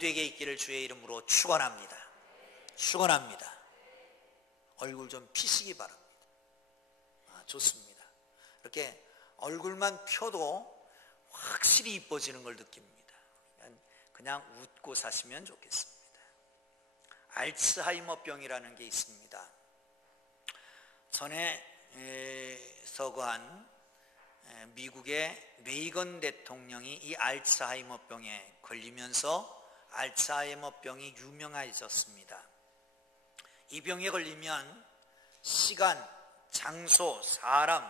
되게 있기를 주의 이름으로 축원합니다. 축원합니다. 얼굴 좀 피시기 바랍니다. 좋습니다. 이렇게 얼굴만 펴도 확실히 이뻐지는 걸 느낍니다. 그냥 웃고 사시면 좋겠습니다. 알츠하이머병이라는 게 있습니다. 전에 서거한 미국의 레이건 대통령이 이 알츠하이머병에 걸리면서 알츠하이머병이 유명해졌습니다. 이 병에 걸리면 시간, 장소, 사람,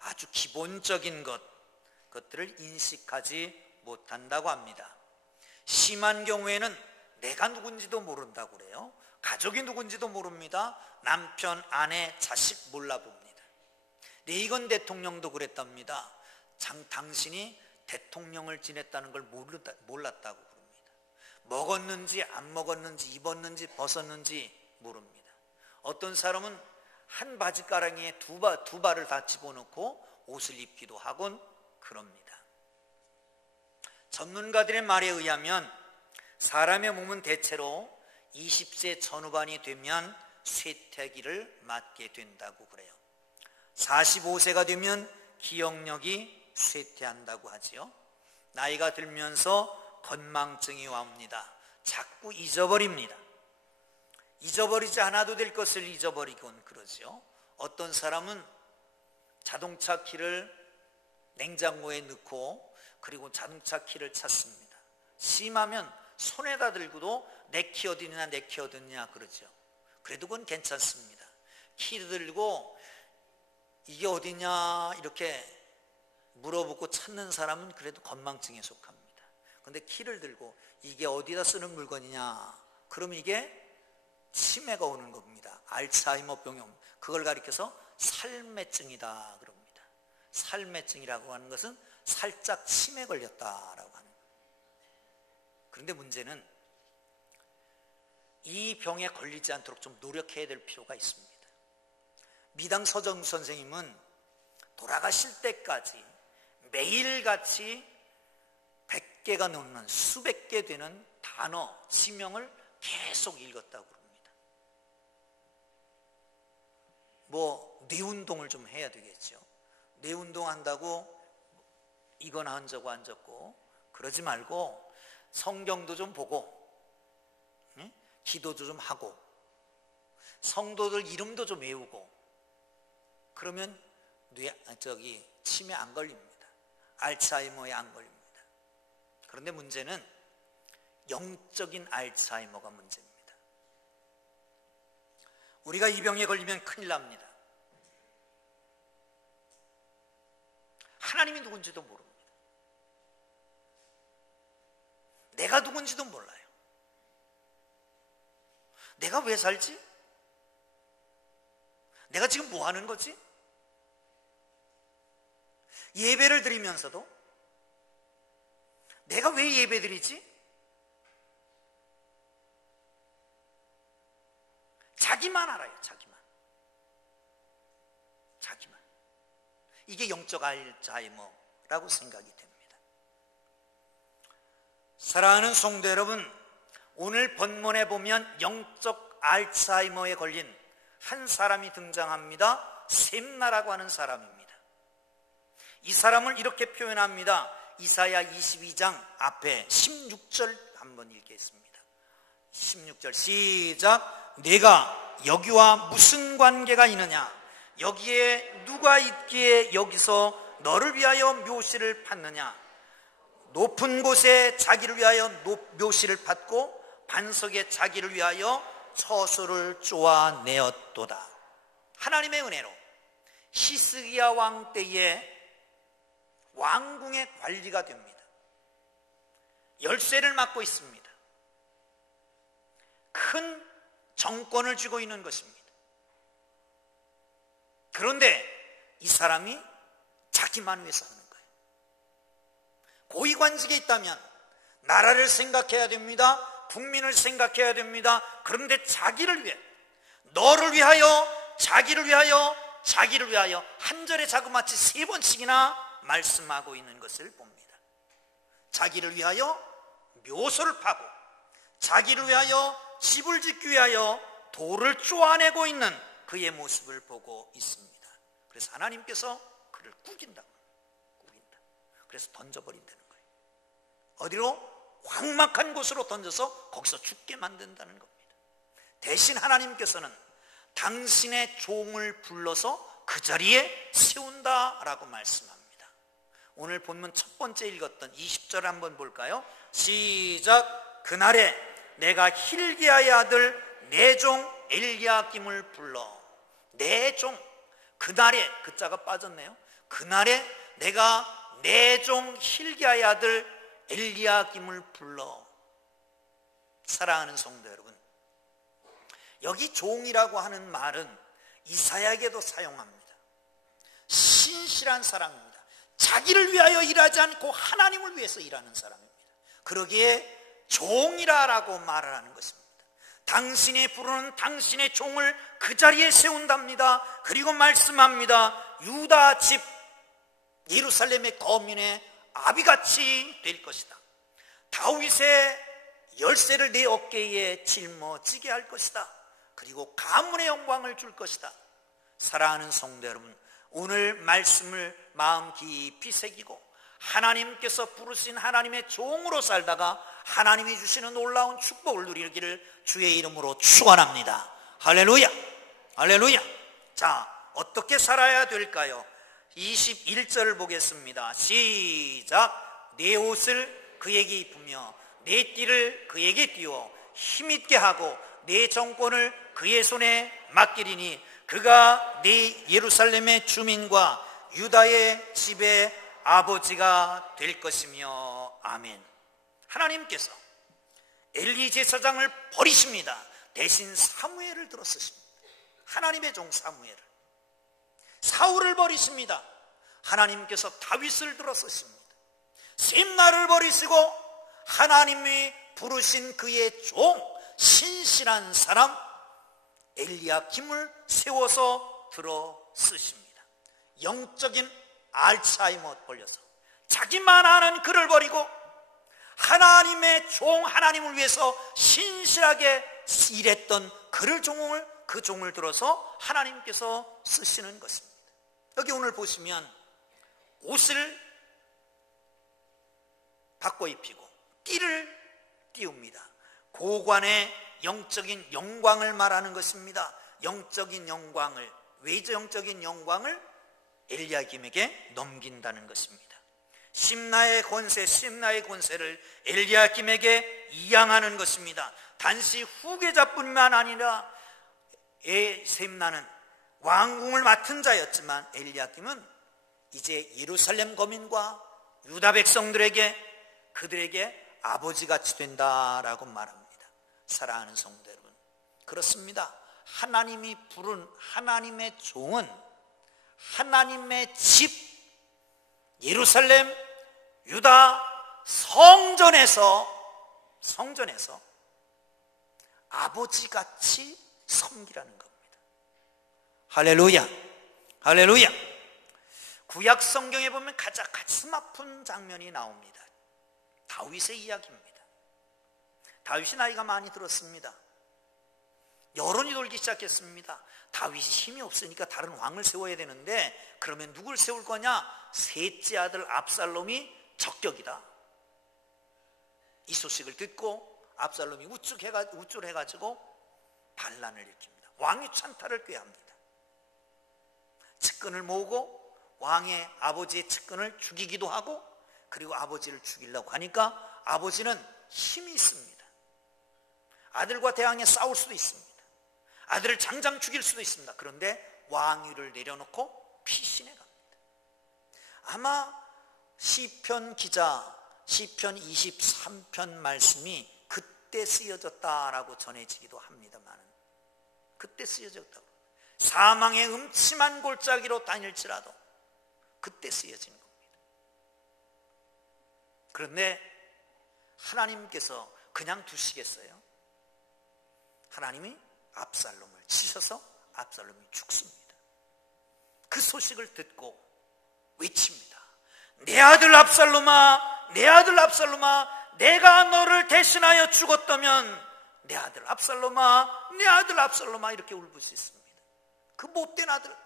아주 기본적인 것들을 인식하지 못한다고 합니다. 심한 경우에는 내가 누군지도 모른다고 그래요. 가족이 누군지도 모릅니다. 남편, 아내, 자식 몰라봅니다. 레이건 대통령도 그랬답니다. 당신이 대통령을 지냈다는 걸 몰랐다고 그럽니다. 먹었는지 안 먹었는지 입었는지 벗었는지 모릅니다. 어떤 사람은 한 바지가랑이에 두 발을 다 집어넣고 옷을 입기도 하곤 그럽니다. 전문가들의 말에 의하면 사람의 몸은 대체로 20세 전후반이 되면 쇠퇴기를 맞게 된다고 그래요. 45세가 되면 기억력이 쇠퇴한다고 하지요. 나이가 들면서 건망증이 옵니다. 자꾸 잊어버립니다. 잊어버리지 않아도 될 것을 잊어버리곤 그러죠. 어떤 사람은 자동차 키를 냉장고에 넣고 그리고 자동차 키를 찾습니다. 심하면 손에다 들고도 내 키 어디냐 내 키 어디냐 그러죠. 그래도 그건 괜찮습니다. 키 들고 이게 어디냐 이렇게 물어보고 찾는 사람은 그래도 건망증에 속합니다. 그런데 키를 들고 이게 어디다 쓰는 물건이냐 그러면 이게 치매가 오는 겁니다. 알츠하이머병이 옵니다. 그걸 가리켜서 살매증이다 그럽니다. 살매증이라고 하는 것은 살짝 치매 걸렸다라고 하는 거예요. 그런데 문제는 이 병에 걸리지 않도록 좀 노력해야 될 필요가 있습니다. 미당 서정우 선생님은 돌아가실 때까지 매일같이 100개가 넘는 수백 개 되는 단어, 지명을 계속 읽었다고 그럽니다. 뇌운동을 좀 해야 되겠죠. 뇌운동 한다고 이거나 한 저거 안 적고 그러지 말고 성경도 좀 보고 기도도 좀 하고 성도들 이름도 좀 외우고 그러면 치매 안 걸립니다. 알츠하이머에 안 걸립니다. 그런데 문제는 영적인 알츠하이머가 문제입니다. 우리가 이 병에 걸리면 큰일 납니다. 하나님이 누군지도 모릅니다. 내가 누군지도 몰라요. 내가 왜 살지? 내가 지금 뭐 하는 거지? 예배를 드리면서도 내가 왜 예배 드리지? 자기만 알아요. 자기만. 이게 영적 알츠하이머라고 생각이 됩니다. 사랑하는 성도 여러분, 오늘 본문에 보면 영적 알츠하이머에 걸린 한 사람이 등장합니다. 셈나라고 하는 사람입니다. 이 사람을 이렇게 표현합니다. 이사야 22장 앞에 16절 한번 읽겠습니다. 16절 시작. 내가 여기와 무슨 관계가 있느냐? 여기에 누가 있기에 여기서 너를 위하여 묘시를 받느냐? 높은 곳에 자기를 위하여 묘시를 받고 반석에 자기를 위하여 처소를 쪼아내었도다. 하나님의 은혜로 히스기야 왕 때에 왕궁의 관리가 됩니다. 열쇠를 맡고 있습니다. 큰 정권을 쥐고 있는 것입니다. 그런데 이 사람이 자기만 위해서 하는 거예요. 고위관직에 있다면 나라를 생각해야 됩니다. 국민을 생각해야 됩니다. 그런데 자기를 위해, 너를 위하여, 자기를 위하여, 자기를 위하여 한 절에 자그마치 3번씩이나 말씀하고 있는 것을 봅니다. 자기를 위하여 묘소를 파고 자기를 위하여 집을 짓기 위하여 돌을 쪼아내고 있는 그의 모습을 보고 있습니다. 그래서 하나님께서 그를 꾸긴다. 그래서 던져버린다는 거예요. 어디로? 황막한 곳으로 던져서 거기서 죽게 만든다는 겁니다. 대신 하나님께서는 당신의 종을 불러서 그 자리에 세운다라고 말씀합니다. 오늘 본문 첫 번째 읽었던 20절 한번 볼까요? 시작. 그날에 내가 hil기야의 아들 내 종 엘리야김을 불러. 내 종, 그날에, 그 자가 빠졌네요. 그날에 내가 내 종 hil기야의 아들 엘리야김을 불러. 사랑하는 성도 여러분, 여기 종이라고 하는 말은 이사야에게도 사용합니다. 신실한 사람입니다. 자기를 위하여 일하지 않고 하나님을 위해서 일하는 사람입니다. 그러기에 종이라고 말을 하는 것입니다. 당신이 부르는 당신의 종을 그 자리에 세운답니다. 그리고 말씀합니다. 유다 집 예루살렘의 거민의 아비같이 될 것이다. 다윗의 열쇠를 내 어깨에 짊어지게 할 것이다. 그리고 가문의 영광을 줄 것이다. 사랑하는 성도 여러분, 오늘 말씀을 마음 깊이 새기고 하나님께서 부르신 하나님의 종으로 살다가 하나님이 주시는 놀라운 축복을 누리기를 주의 이름으로 축원합니다. 할렐루야, 할렐루야. 자, 어떻게 살아야 될까요? 21절을 보겠습니다. 시작. 내 옷을 그에게 입으며 내 띠를 그에게 띄워 힘있게 하고 내 정권을 그의 손에 맡기리니 그가 네 예루살렘의 주민과 유다의 집의 아버지가 될 것이며. 아멘. 하나님께서 엘리 제사장을 버리십니다. 대신 사무엘을 들어 쓰십니다. 하나님의 종 사무엘을. 사울을 버리십니다. 하나님께서 다윗을 들어 쓰십니다. 셈나를 버리시고 하나님이 부르신 그의 종, 신실한 사람 엘리야김을 세워서 들어 쓰십니다. 영적인 알츠하이머 걸려서 자기만 아는 그를 버리고 하나님의 종, 하나님을 위해서 신실하게 일했던 그 종을 들어서 하나님께서 쓰시는 것입니다. 여기 오늘 보시면 옷을 바꿔 입히고 띠를 띄웁니다. 고관의 영적인 영광을 말하는 것입니다. 영적인 영광을, 외적 영적인 영광을 엘리야김에게 넘긴다는 것입니다. 심나의 권세를 엘리야김에게 이양하는 것입니다. 단지 후계자뿐만 아니라 셈나는 왕궁을 맡은 자였지만 엘리야김은 이제 예루살렘 거민과 유다 백성들에게 그들에게 아버지같이 된다라고 말합니다. 사랑하는 성도 여러분, 그렇습니다. 하나님이 부른 하나님의 종은 하나님의 집 예루살렘 유다 성전에서 아버지같이 섬기라는 겁니다. 할렐루야, 할렐루야. 구약 성경에 보면 가장 가슴 아픈 장면이 나옵니다. 다윗의 이야기입니다. 다윗이 나이가 많이 들었습니다. 여론이 돌기 시작했습니다. 다윗이 힘이 없으니까 다른 왕을 세워야 되는데 그러면 누굴 세울 거냐? 셋째 아들 압살롬이 적격이다. 이 소식을 듣고 압살롬이 우쭐해가지고 반란을 일으킵니다. 왕이 찬탈을 꾀합니다. 측근을 모으고 왕의 아버지의 측근을 죽이기도 하고 그리고 아버지를 죽이려고 하니까 아버지는 힘이 있습니다. 아들과 대항해 싸울 수도 있습니다. 아들을 당장 죽일 수도 있습니다. 그런데 왕위를 내려놓고 피신해 갑니다. 아마 시편 기자 시편 23편 말씀이 그때 쓰여졌다라고 전해지기도 합니다만 그때 쓰여졌다고. 사망의 음침한 골짜기로 다닐지라도 그때 쓰여진 겁니다. 그런데 하나님께서 그냥 두시겠어요? 하나님이 압살롬을 치셔서 압살롬이 죽습니다. 그 소식을 듣고 외칩니다. 내 아들 압살롬아, 내 아들 압살롬아, 내가 너를 대신하여 죽었다면 내 아들 압살롬아, 내 아들 압살롬아 이렇게 울부짖습니다. 그 못된 아들,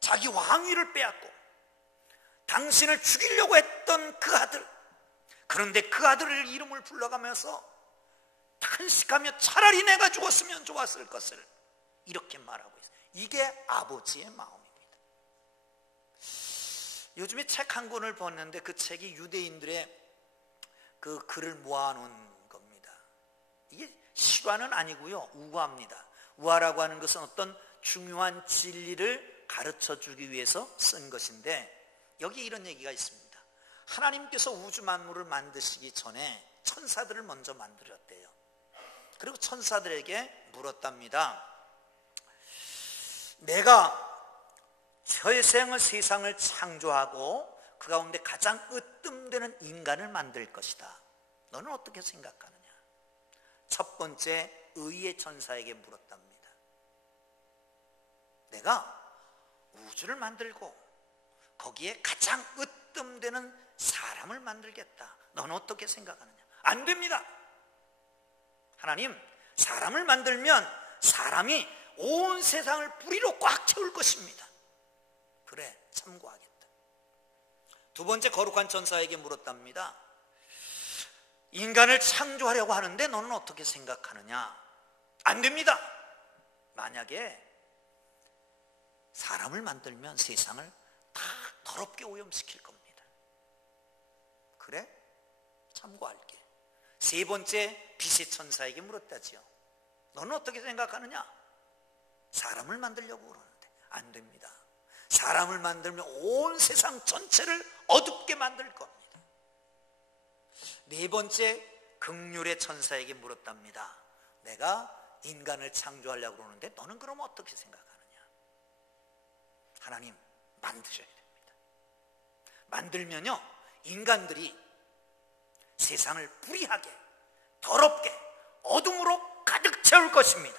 자기 왕위를 빼앗고 당신을 죽이려고 했던 그 아들, 그런데 그 아들을 이름을 불러가면서 탄식하며 차라리 내가 죽었으면 좋았을 것을 이렇게 말하고 있어요. 이게 아버지의 마음입니다. 요즘에 책 한 권을 봤는데 그 책이 유대인들의 그 글을 모아놓은 겁니다. 이게 실화는 아니고요, 우화입니다. 우화라고 하는 것은 어떤 중요한 진리를 가르쳐 주기 위해서 쓴 것인데, 여기 이런 얘기가 있습니다. 하나님께서 우주 만물을 만드시기 전에 천사들을 먼저 만들었대요. 그리고 천사들에게 물었답니다. 내가 세상을 창조하고 그 가운데 가장 으뜸되는 인간을 만들 것이다. 너는 어떻게 생각하느냐? 첫 번째 의의 천사에게 물었답니다. 내가 우주를 만들고 거기에 가장 으뜸되는 사람을 만들겠다. 너는 어떻게 생각하느냐? 안 됩니다. 하나님, 사람을 만들면 사람이 온 세상을 뿌리로 꽉 채울 것입니다. 그래, 참고하겠다. 두 번째 거룩한 천사에게 물었답니다. 인간을 창조하려고 하는데 너는 어떻게 생각하느냐? 안 됩니다. 만약에 사람을 만들면 세상을 다 더럽게 오염시킬 겁니다. 그래? 참고할게. 세 번째 빛의 천사에게 물었다지요. 너는 어떻게 생각하느냐? 사람을 만들려고 그러는데 안 됩니다. 사람을 만들면 온 세상 전체를 어둡게 만들 겁니다. 네 번째 긍휼의 천사에게 물었답니다. 내가 인간을 창조하려고 그러는데 너는 그럼 어떻게 생각하느냐? 하나님, 만드셔야 됩니다. 만들면요, 인간들이 세상을 불의하게, 더럽게, 어둠으로 가득 채울 것입니다.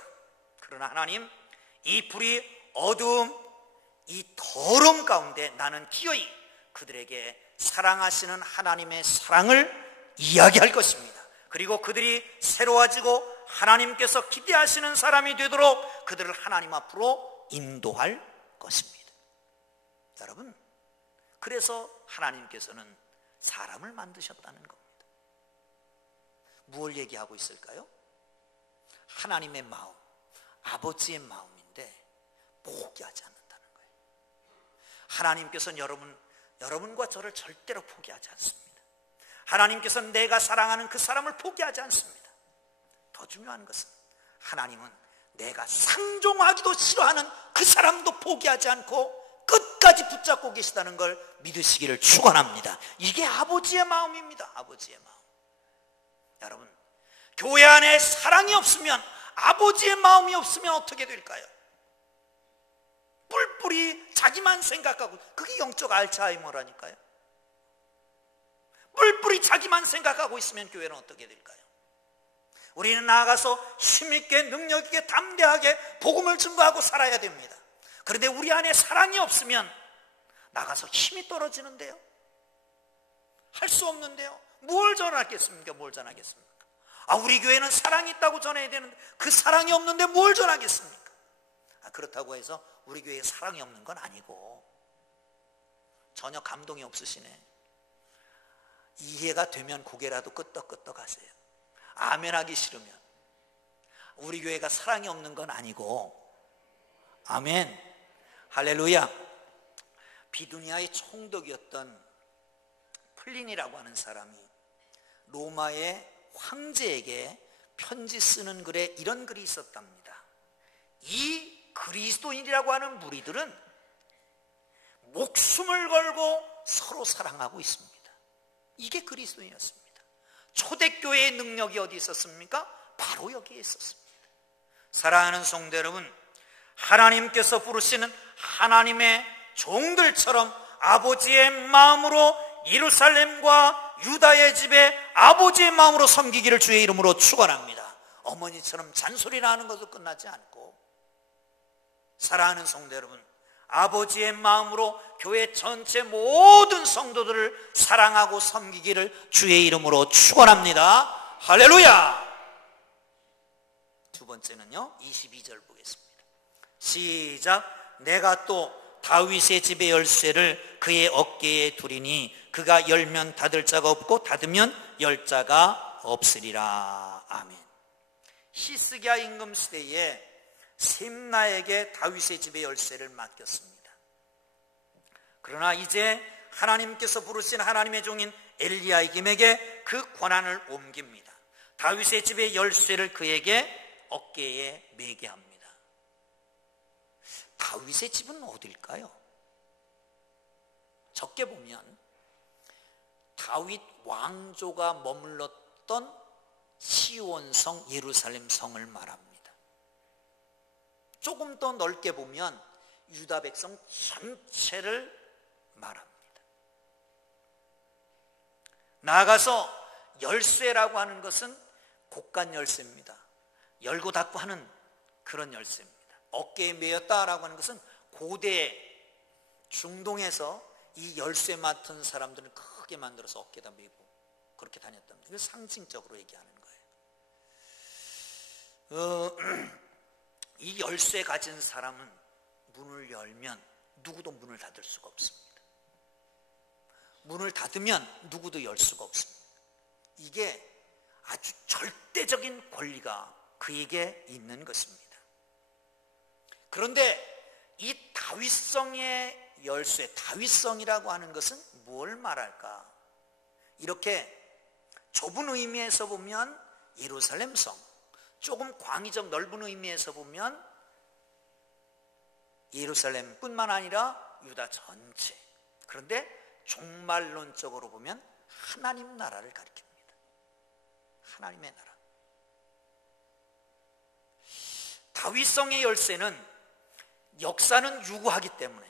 그러나 하나님, 이 불이, 어두움, 이 더러움 가운데 나는 기어이 그들에게 사랑하시는 하나님의 사랑을 이야기할 것입니다. 그리고 그들이 새로워지고 하나님께서 기대하시는 사람이 되도록 그들을 하나님 앞으로 인도할 것입니다. 여러분, 그래서 하나님께서는 사람을 만드셨다는 겁니다. 무엇을 얘기하고 있을까요? 하나님의 마음, 아버지의 마음인데 포기하지 않는다는 거예요. 하나님께서는 여러분과 저를 절대로 포기하지 않습니다. 하나님께서는 내가 사랑하는 그 사람을 포기하지 않습니다. 더 중요한 것은 하나님은 내가 상종하기도 싫어하는 그 사람도 포기하지 않고 끝까지 붙잡고 계시다는 걸 믿으시기를 축원합니다. 이게 아버지의 마음입니다. 아버지의 마음. 여러분, 교회 안에 사랑이 없으면, 아버지의 마음이 없으면 어떻게 될까요? 뿔뿔이 자기만 생각하고, 그게 영적 알츠하이머라니까요. 뿔뿔이 자기만 생각하고 있으면 교회는 어떻게 될까요? 우리는 나아가서 힘있게, 능력있게, 담대하게 복음을 증거하고 살아야 됩니다. 그런데 우리 안에 사랑이 없으면 나가서 힘이 떨어지는데요, 할 수 없는데요, 뭘 전하겠습니까? 뭘 전하겠습니까? 우리 교회는 사랑이 있다고 전해야 되는데 그 사랑이 없는데 뭘 전하겠습니까? 그렇다고 해서 우리 교회에 사랑이 없는 건 아니고, 전혀 감동이 없으시네. 이해가 되면 고개라도 끄덕끄덕 하세요. 아멘 하기 싫으면. 우리 교회가 사랑이 없는 건 아니고, 아멘, 할렐루야. 비두니아의 총독이었던 플린이라고 하는 사람이 로마의 황제에게 편지 쓰는 글에 이런 글이 있었답니다. 이 그리스도인이라고 하는 무리들은 목숨을 걸고 서로 사랑하고 있습니다. 이게 그리스도인이었습니다. 초대교회의 능력이 어디 있었습니까? 바로 여기에 있었습니다. 사랑하는 성도 여러분, 하나님께서 부르시는 하나님의 종들처럼 아버지의 마음으로 예루살렘과 유다의 집에 아버지의 마음으로 섬기기를 주의 이름으로 축원합니다. 어머니처럼 잔소리를 하는 것도 끝나지 않고, 사랑하는 성도 여러분, 아버지의 마음으로 교회 전체 모든 성도들을 사랑하고 섬기기를 주의 이름으로 축원합니다. 할렐루야. 두 번째는요, 22절 보겠습니다. 시작. 내가 또 다윗의 집의 열쇠를 그의 어깨에 두리니 그가 열면 닫을 자가 없고 닫으면 열 자가 없으리라. 아멘. 히스기야 임금 시대에 셈나에게 다윗의 집의 열쇠를 맡겼습니다. 그러나 이제 하나님께서 부르신 하나님의 종인 엘리야김에게 그 권한을 옮깁니다. 다윗의 집의 열쇠를 그에게 어깨에 매게 합니다. 다윗의 집은 어딜까요? 적게 보면 다윗 왕조가 머물렀던 시온성 예루살렘 성을 말합니다. 조금 더 넓게 보면 유다 백성 전체를 말합니다. 나아가서 열쇠라고 하는 것은 곡간 열쇠입니다. 열고 닫고 하는 그런 열쇠입니다. 어깨에 매였다라고 하는 것은 고대 중동에서 이 열쇠 맡은 사람들을 크게 만들어서 어깨에다 매고 그렇게 다녔답니다. 이걸 상징적으로 얘기하는 거예요. 이 열쇠 가진 사람은 문을 열면 누구도 문을 닫을 수가 없습니다. 문을 닫으면 누구도 열 수가 없습니다. 이게 아주 절대적인 권리가 그에게 있는 것입니다. 그런데 이 다윗성의 열쇠, 다윗성이라고 하는 것은 뭘 말할까? 이렇게 좁은 의미에서 보면 예루살렘 성, 조금 광의적 넓은 의미에서 보면 예루살렘뿐만 아니라 유다 전체. 그런데 종말론적으로 보면 하나님 나라를 가리킵니다. 하나님의 나라. 다윗성의 열쇠는 역사는 유구하기 때문에,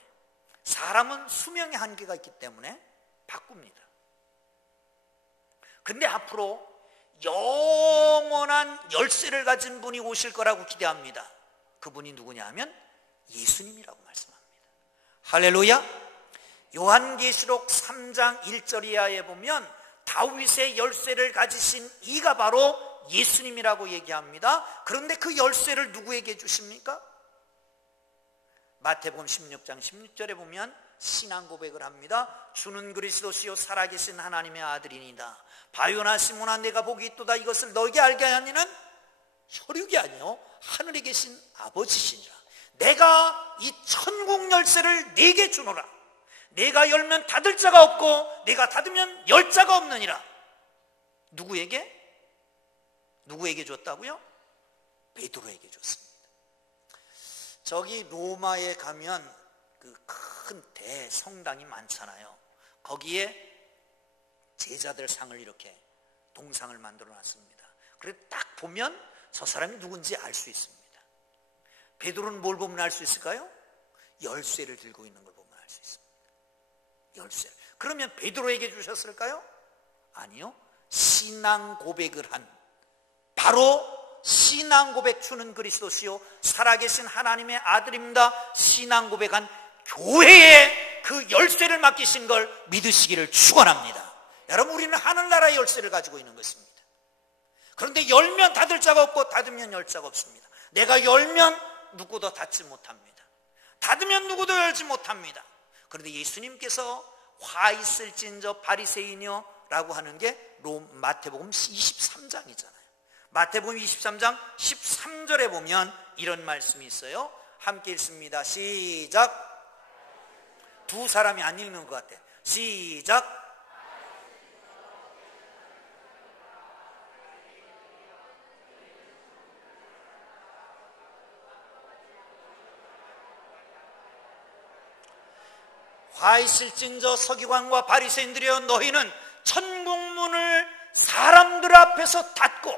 사람은 수명의 한계가 있기 때문에 바꿉니다. 근데 앞으로 영원한 열쇠를 가진 분이 오실 거라고 기대합니다. 그분이 누구냐 하면 예수님이라고 말씀합니다. 할렐루야. 요한계시록 3장 1절 이하에 보면 다윗의 열쇠를 가지신 이가 바로 예수님이라고 얘기합니다. 그런데 그 열쇠를 누구에게 주십니까? 마태복음 16장 16절에 보면 신앙 고백을 합니다. 주는 그리스도시요 살아계신 하나님의 아들이니이다. 바요나 시몬아 내가 복이 있도다. 이것을 너에게 알게 하니는 혈육이 아니요 하늘에 계신 아버지시니라. 내가 이 천국 열쇠를 네게 주노라. 내가 열면 닫을 자가 없고 내가 닫으면 열 자가 없느니라. 누구에게 줬다고요? 베드로에게 줬습니다. 저기 로마에 가면 그 큰 대성당이 많잖아요. 거기에 제자들 상을 이렇게 동상을 만들어 놨습니다. 그래서 딱 보면 저 사람이 누군지 알 수 있습니다. 베드로는 뭘 보면 알 수 있을까요? 열쇠를 들고 있는 걸 보면 알 수 있습니다. 열쇠. 그러면 베드로에게 주셨을까요? 아니요. 신앙 고백을 한, 바로 신앙 고백 주는 그리스도시요 살아계신 하나님의 아들입니다. 신앙 고백한 교회에 그 열쇠를 맡기신 걸 믿으시기를 축원합니다. 여러분, 우리는 하늘나라의 열쇠를 가지고 있는 것입니다. 그런데 열면 닫을 자가 없고 닫으면 열 자가 없습니다. 내가 열면 누구도 닫지 못합니다. 닫으면 누구도 열지 못합니다. 그런데 예수님께서 화 있을진저 바리새인이여 라고 하는 게 마태복음 23장이잖아요. 마태복음 23장 13절에 보면 이런 말씀이 있어요. 함께 읽습니다. 시작. 두 사람이 안 읽는 것 같아. 시작. 화 있을진저 서기관과 바리새인들이여 너희는 천국문을 사람들 앞에서 닫고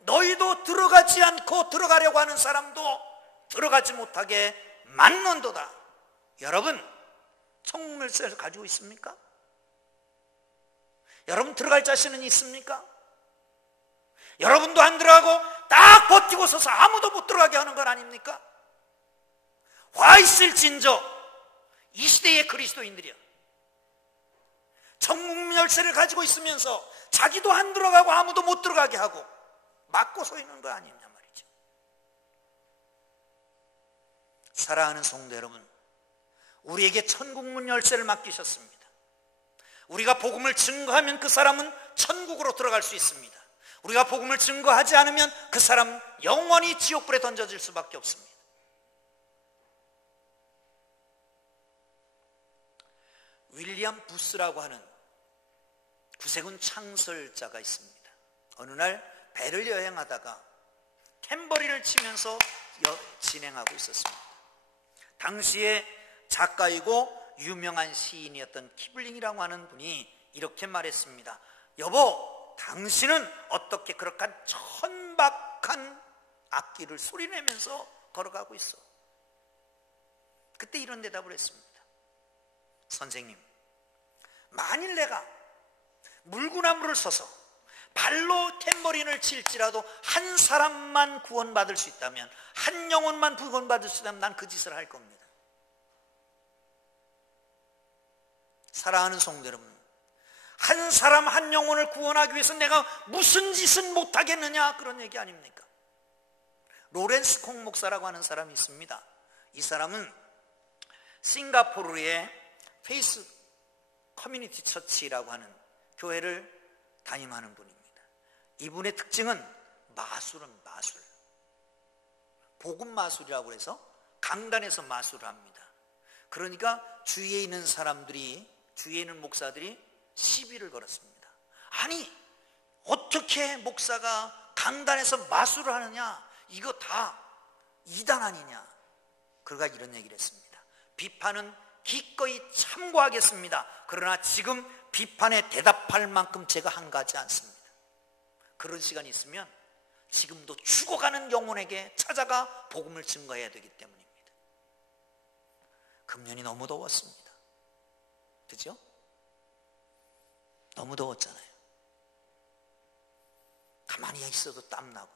너희도 들어가지 않고 들어가려고 하는 사람도 들어가지 못하게 막는도다. 여러분, 천국 열쇠를 가지고 있습니까? 여러분 들어갈 자신은 있습니까? 여러분도 안 들어가고 딱 버티고 서서 아무도 못 들어가게 하는 건 아닙니까? 화 있을진저 이 시대의 그리스도인들이요, 전국민 열쇠를 가지고 있으면서 자기도 안 들어가고 아무도 못 들어가게 하고 막고 서 있는 거 아니냐 말이죠. 사랑하는 성도 여러분, 우리에게 천국문 열쇠를 맡기셨습니다. 우리가 복음을 증거하면 그 사람은 천국으로 들어갈 수 있습니다. 우리가 복음을 증거하지 않으면 그 사람은 영원히 지옥불에 던져질 수밖에 없습니다. 윌리엄 부스라고 하는 구세군 창설자가 있습니다. 어느 날 배를 여행하다가 탬버린을 치면서 진행하고 있었습니다. 당시에 작가이고 유명한 시인이었던 키블링이라고 하는 분이 이렇게 말했습니다. 여보, 당신은 어떻게 그렇게 천박한 악기를 소리내면서 걸어가고 있어? 그때 이런 대답을 했습니다. 선생님, 만일 내가 물구나무를 서서 발로 탬버린을 칠지라도 한 사람만 구원받을 수 있다면, 한 영혼만 구원받을 수 있다면 난 그 짓을 할 겁니다. 사랑하는 성도 여러분, 한 사람 한 영혼을 구원하기 위해서 내가 무슨 짓은 못하겠느냐, 그런 얘기 아닙니까? 로렌스 콩 목사라고 하는 사람이 있습니다. 이 사람은 싱가포르의 페이스 커뮤니티 처치라고 하는 교회를 담임하는 분입니다. 이분의 특징은 마술은 마술, 복음 마술이라고 해서 강단에서 마술을 합니다. 그러니까 주위에 있는 사람들이, 주위에 있는 목사들이 시비를 걸었습니다. 아니, 어떻게 목사가 강단에서 마술을 하느냐, 이거 다 이단 아니냐. 그가 이런 얘기를 했습니다. 비판은 기꺼이 참고하겠습니다. 그러나 지금 비판에 대답할 만큼 제가 한가하지 않습니다. 그런 시간이 있으면 지금도 죽어가는 영혼에게 찾아가 복음을 증거해야 되기 때문입니다. 금년이 너무 더웠습니다. 그죠? 너무 더웠잖아요. 가만히 있어도 땀나고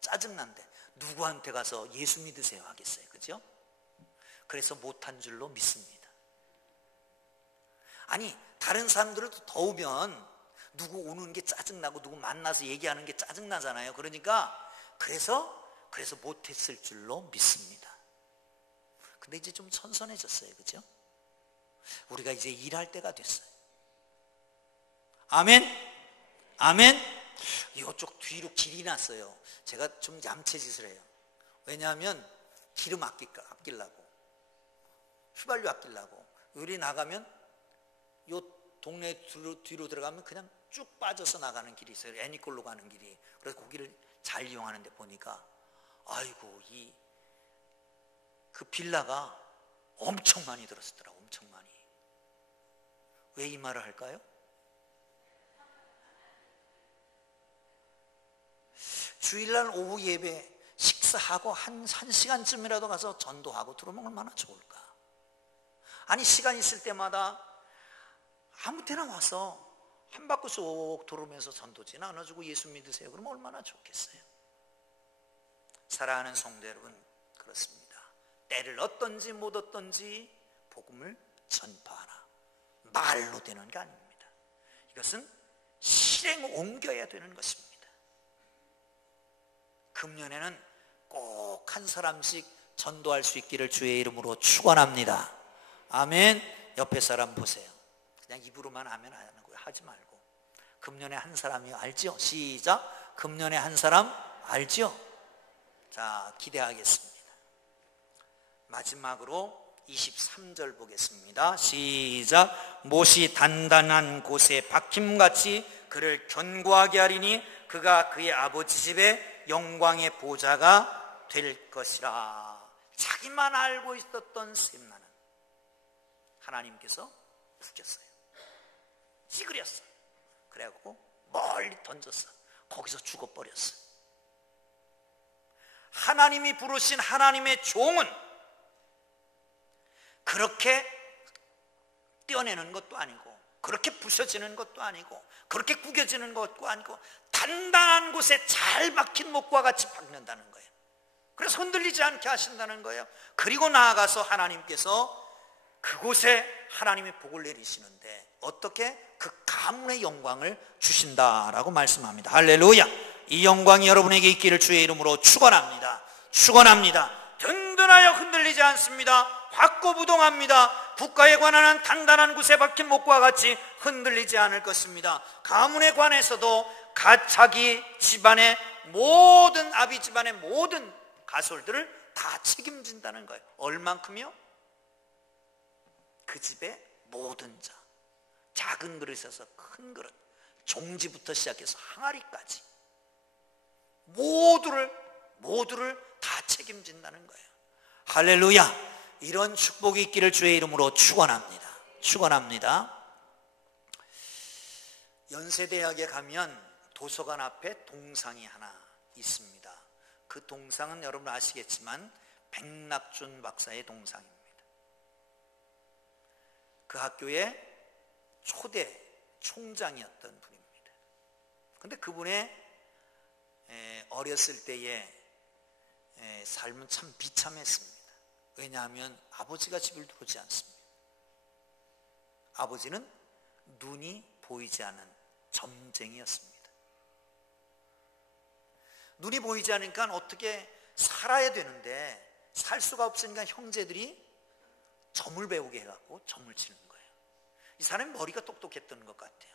짜증난데 누구한테 가서 예수 믿으세요 하겠어요? 그죠? 그래서 못한 줄로 믿습니다. 아니, 다른 사람들은 더우면 누구 오는 게 짜증나고 누구 만나서 얘기하는 게 짜증나잖아요. 그래서 못했을 줄로 믿습니다. 근데 이제 좀 선선해졌어요. 그죠? 우리가 이제 일할 때가 됐어요. 아멘? 아멘? 이쪽 뒤로 길이 났어요. 제가 좀 얌체짓을 해요. 왜냐하면 기름 아끼려고, 휘발유 아끼려고. 우리 나가면 요 동네 뒤로 들어가면 그냥 쭉 빠져서 나가는 길이 있어요. 애니꼴로 가는 길이. 그래서 거기를 잘 이용하는데 보니까 아이고, 그 빌라가 엄청 많이 들었더라고요. 엄청 많이. 왜 이 말을 할까요? 주일날 오후 예배 식사하고 한 시간쯤이라도 가서 전도하고 들어오면 얼마나 좋을까. 아니, 시간 있을 때마다 아무 때나 와서 한 바퀴 쏙 돌으면서 전도지 나눠주고 예수 믿으세요. 그러면 얼마나 좋겠어요. 사랑하는 성도 여러분, 그렇습니다. 때를 얻든지 못 얻든지 복음을 전파하라. 말로 되는 게 아닙니다. 이것은 실행에 옮겨야 되는 것입니다. 금년에는 꼭 한 사람씩 전도할 수 있기를 주의 이름으로 축원합니다. 아멘. 옆에 사람 보세요. 그냥 입으로만 하면 안 하고요. 하지 말고. 금년에 한 사람이 알죠? 시작. 금년에 한 사람 알죠? 자, 기대하겠습니다. 마지막으로 23절 보겠습니다. 시작. 못이 단단한 곳에 박힘같이 그를 견고하게 하리니 그가 그의 아버지 집에 영광의 보좌가 될 것이라. 자기만 알고 있었던 셈나는 하나님께서 죽였어요. 찌그렸어. 그래갖고 멀리 던졌어. 거기서 죽어버렸어. 하나님이 부르신 하나님의 종은 그렇게 떼어내는 것도 아니고, 그렇게 부셔지는 것도 아니고, 그렇게 구겨지는 것도 아니고, 단단한 곳에 잘 박힌 목과 같이 박는다는 거예요. 그래서 흔들리지 않게 하신다는 거예요. 그리고 나아가서 하나님께서 그곳에 하나님의 복을 내리시는데 어떻게? 그 가문의 영광을 주신다라고 말씀합니다. 할렐루야. 이 영광이 여러분에게 있기를 주의 이름으로 축원합니다. 축원합니다. 든든하여 흔들리지 않습니다. 확고부동합니다. 국가에 관한 한 단단한 굿에 박힌 목과 같이 흔들리지 않을 것입니다. 가문에 관해서도 자기 집안의 모든 아비 집안의 모든 가솔들을 다 책임진다는 거예요. 얼만큼요? 그 집의 모든 자, 작은 그릇에서 큰 그릇, 종지부터 시작해서 항아리까지 모두를 다 책임진다는 거예요. 할렐루야. 이런 축복이 있기를 주의 이름으로 축원합니다. 축원합니다. 연세대학에 가면 도서관 앞에 동상이 하나 있습니다. 그 동상은 여러분 아시겠지만 백낙준 박사의 동상입니다. 그 학교의 초대 총장이었던 분입니다. 그런데 그분의 어렸을 때의 삶은 참 비참했습니다. 왜냐하면 아버지가 집을 들어오지 않습니다. 아버지는 눈이 보이지 않은 점쟁이였습니다. 눈이 보이지 않으니까 어떻게 살아야 되는데 살 수가 없으니까 형제들이 점을 배우게 해갖고 점을 치는 거예요. 이 사람이 머리가 똑똑했던 것 같아요.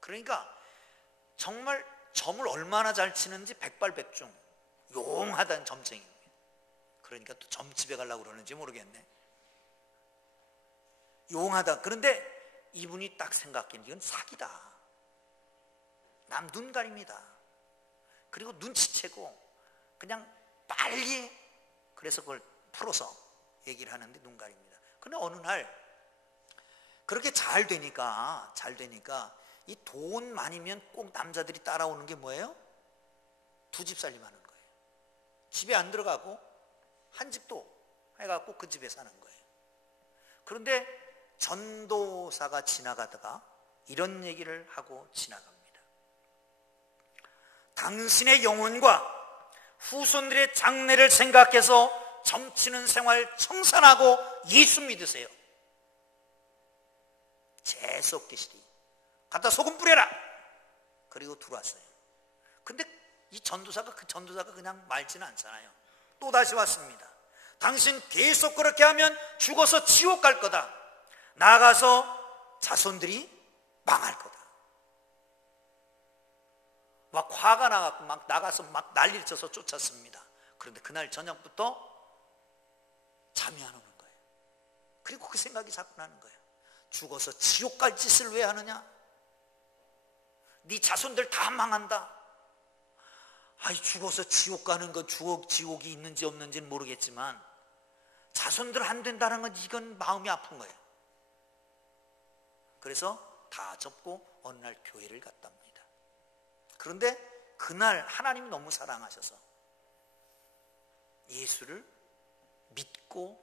그러니까 정말 점을 얼마나 잘 치는지 백발백중 용하다는 점쟁이입니다. 그러니까 또 점집에 가려고 그러는지 모르겠네. 용하다. 그런데 이분이 딱 생각하기엔 이건 사기다. 남 눈 가립니다. 그리고 눈치채고 그냥 빨리 그래서 그걸 풀어서 얘기를 하는데 눈 가립니다. 그런데 어느 날 그렇게 잘 되니까 이 돈 많이면 꼭 남자들이 따라오는 게 뭐예요? 두 집 살림하는 거예요. 집에 안 들어가고 한 집도 해갖고 그 집에 사는 거예요. 그런데 전도사가 지나가다가 이런 얘기를 하고 지나갑니다. 당신의 영혼과 후손들의 장래를 생각해서 점치는 생활 청산하고 예수 믿으세요. 재수없기시리 갖다 소금 뿌려라. 그리고 들어왔어요. 근데 이 전도사가 그냥 말지는 않잖아요. 또 다시 왔습니다. 당신 계속 그렇게 하면 죽어서 지옥 갈 거다. 나가서 자손들이 망할 거다. 막 화가 나갖고 막 나가서 막 난리를 쳐서 쫓았습니다. 그런데 그날 저녁부터 잠이 안 오는 거예요. 그리고 그 생각이 자꾸 나는 거예요. 죽어서 지옥 갈 짓을 왜 하느냐? 네 자손들 다 망한다. 아이, 죽어서 지옥 가는 건 지옥이 있는지 없는지는 모르겠지만 자손들 안 된다는 건 이건 마음이 아픈 거예요. 그래서 다 접고 어느 날 교회를 갔답니다. 그런데 그날 하나님이 너무 사랑하셔서 예수를 믿고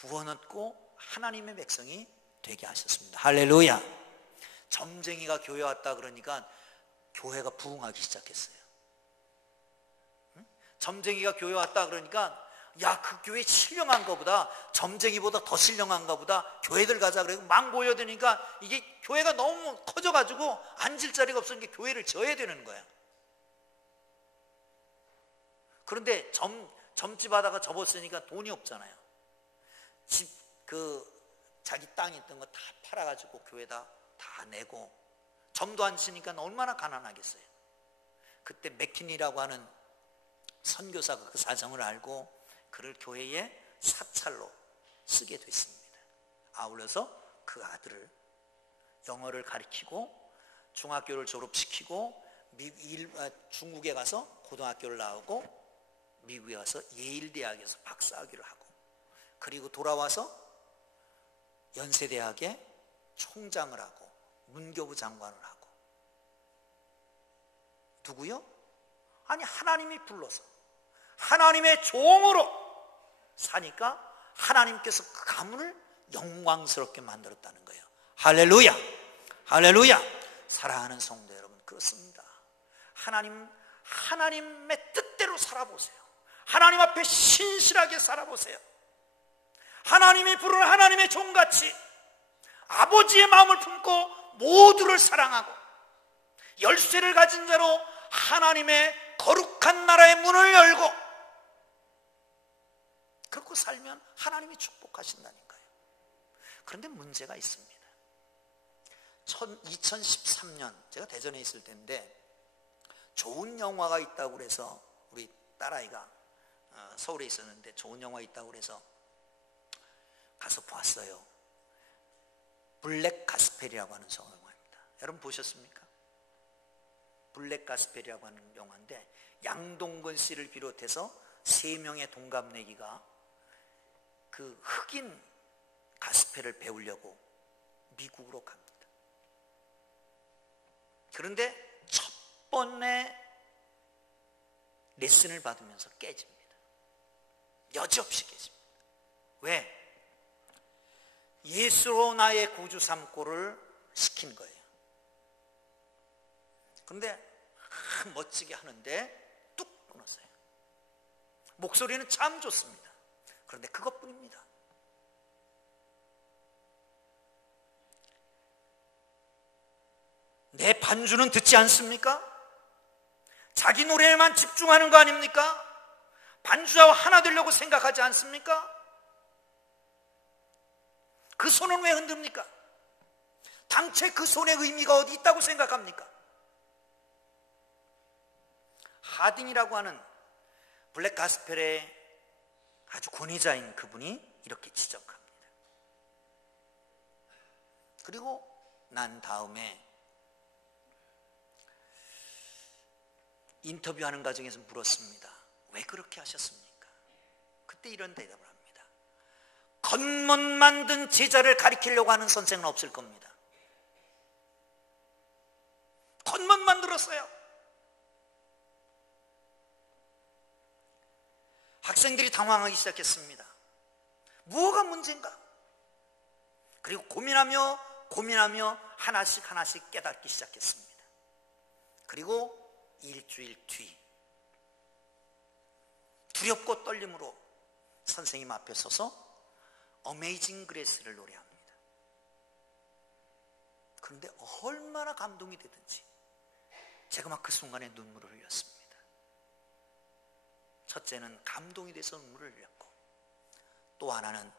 구원 얻고 하나님의 백성이 되게 하셨습니다. 할렐루야. 점쟁이가 교회 왔다 그러니까 교회가 부흥하기 시작했어요. 점쟁이가 교회 왔다 그러니까 야, 그 교회 신령한 거보다 점쟁이보다 더 신령한 거보다 교회들 가자 그러고 막 모여드니까 이게 교회가 너무 커져가지고 앉을 자리가 없으니까 교회를 지어야 되는 거야. 그런데 점집 하다가 접었으니까 돈이 없잖아요. 자기 땅에 있던 거 다 팔아가지고 교회다 다 내고 점도 안 치니까 얼마나 가난하겠어요. 그때 맥킨이라고 하는 선교사가 그 사정을 알고 그를 교회에 사찰로 쓰게 됐습니다. 아울러서 그 아들을 영어를 가르치고 중학교를 졸업시키고 중국에 가서 고등학교를 나오고 미국에 가서 예일대학에서 박사학위를 하고 그리고 돌아와서 연세대학에 총장을 하고 문교부 장관을 하고 누구요? 아니 하나님이 불러서 하나님의 종으로 사니까 하나님께서 그 가문을 영광스럽게 만들었다는 거예요. 할렐루야. 할렐루야. 사랑하는 성도 여러분, 그렇습니다. 하나님의 뜻대로 살아보세요. 하나님 앞에 신실하게 살아보세요. 하나님이 부르는 하나님의 종같이 아버지의 마음을 품고 모두를 사랑하고 열쇠를 가진 자로 하나님의 거룩한 나라의 문을 열고 그렇게 살면 하나님이 축복하신다니까요. 그런데 문제가 있습니다. 2013년 제가 대전에 있을 때인데 좋은 영화가 있다고 그래서 우리 딸아이가 서울에 있었는데 좋은 영화 있다고 그래서 가서 보았어요. 블랙 가스펠이라고 하는 영화입니다. 여러분 보셨습니까? 블랙 가스펠이라고 하는 영화인데 양동근 씨를 비롯해서 3명의 동갑내기가 그 흑인 가스펠을 배우려고 미국으로 갑니다. 그런데 첫 번에 레슨을 받으면서 깨집니다. 여지없이 깨집니다. 왜? 예수로 나의 구주 삼고를 시킨 거예요. 그런데 멋지게 하는데 뚝 끊었어요. 목소리는 참 좋습니다. 그런데 그것뿐입니다. 내 반주는 듣지 않습니까? 자기 노래에만 집중하는 거 아닙니까? 반주자와 하나 되려고 생각하지 않습니까? 그 손은 왜 흔듭니까? 당최 그 손의 의미가 어디 있다고 생각합니까? 하딩이라고 하는 블랙 가스펠의 아주 권위자인 그분이 이렇게 지적합니다. 그리고 난 다음에 인터뷰하는 과정에서 물었습니다. 왜 그렇게 하셨습니까? 그때 이런 대답을 합니다. 겉멋 만든 제자를 가리키려고 하는 선생은 없을 겁니다. 겉멋 만들었어요. 학생들이 당황하기 시작했습니다. 뭐가 문제인가? 그리고 고민하며 하나씩 깨닫기 시작했습니다. 그리고 일주일 뒤 두렵고 떨림으로 선생님 앞에 서서 어메이징 그레이스를 노래합니다. 그런데 얼마나 감동이 되든지 제가 막 그 순간에 눈물을 흘렸습니다. 첫째는 감동이 돼서 눈물을 흘렸고 또 하나는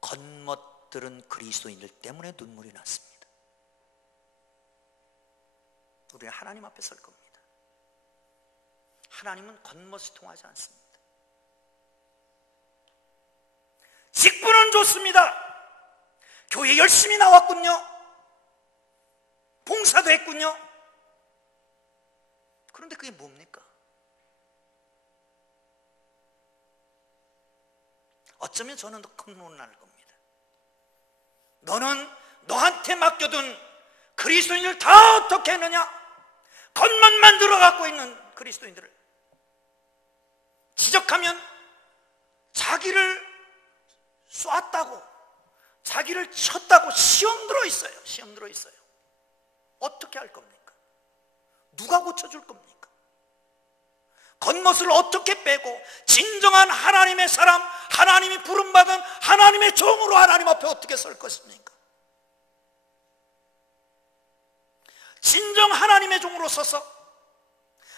겉멋들은 그리스도인들 때문에 눈물이 났습니다. 우리는 하나님 앞에 설 겁니다. 하나님은 겉멋이 통하지 않습니다. 직분은 좋습니다. 교회 열심히 나왔군요. 봉사도 했군요. 그런데 그게 뭡니까? 어쩌면 저는 더 큰 혼을 날 겁니다. 너는 너한테 맡겨둔 그리스도인을 다 어떻게 했느냐? 겉멋만 들어갖고 있는 그리스도인들을 지적하면 자기를 쐈다고 자기를 쳤다고 시험 들어 있어요. 어떻게 할 겁니까? 누가 고쳐줄 겁니까? 겉멋을 어떻게 빼고 진정한 하나님의 사람, 하나님이 부름받은 하나님의 종으로 하나님 앞에 어떻게 설 것입니까? 진정 하나님의 종으로 서서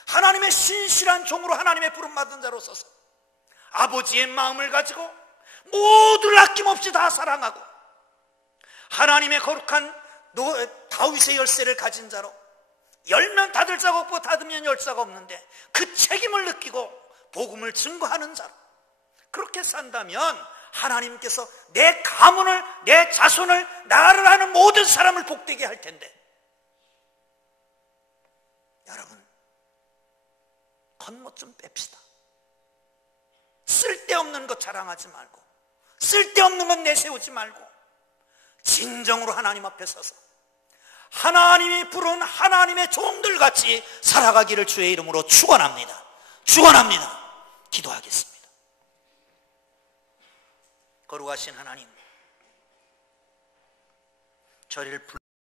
하나님의 신실한 종으로 하나님의 부름받은 자로 서서 아버지의 마음을 가지고 모두를 아낌없이 다 사랑하고 하나님의 거룩한 다윗의 열쇠를 가진 자로 열면 닫을 자가 없고 닫으면 열 자가 없는데 그 책임을 느끼고 복음을 증거하는 자로 그렇게 산다면 하나님께서 내 가문을, 내 자손을, 나를 아는 모든 사람을 복되게 할 텐데 여러분 겉멋 좀 뺍시다. 쓸데없는 것 자랑하지 말고 쓸데없는 것 내세우지 말고 진정으로 하나님 앞에 서서 하나님이 부른 하나님의 종들같이 살아가기를 주의 이름으로 축원합니다. 기도하겠습니다. 거룩하신 하나님, 저희를